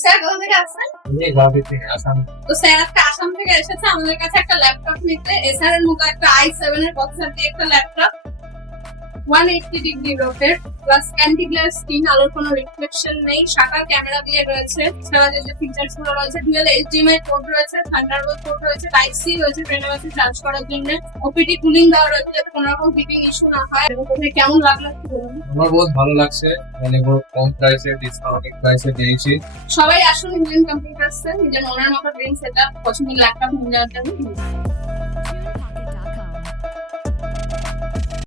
Sir কোথা থেকে আসছেন? এই ভাবে থেকে আসাম। তো স্যার আজকে আসাম থেকে এসেছে আমাদের কাছে একটা ল্যাপটপ নিতে। এসআর এর মতো একটা i7 এর প্রসেসর দিয়ে একটা laptop, 180 degree rotate plus anti glare screen, আলোর কোনো রিফ্লেকশন নেই, শাটার ক্যামেরা দিয়ে রয়েছে। এছাড়া যে ফিচার্স গুলো রয়েছে, ডুয়াল এইচডিএমআই পোর্ট রয়েছে, থান্ডারবোল্ট পোর্ট রয়েছে, টাইপ সি রয়েছে ট্রেনের কাছে চার্জ করার জন্য, ওপিটি কুলিং দেওয়া রয়েছে যাতে কোনো রকম হিটিং ইস্যু না হয়। কেমন লাগলো একটু বলুন। আমার বহুত ভালো লাগছে, মানে বহুত কম প্রাইসে, ডিসকাউন্টেড প্রাইসে পেয়েছি। সবাই আসুন ইন্ডিয়ান কম্পিউটার্সে নিজের মনের মতো ড্রিম সেটআপ পছন্দের ল্যাপটপ নিয়ে যাওয়ার জন্য।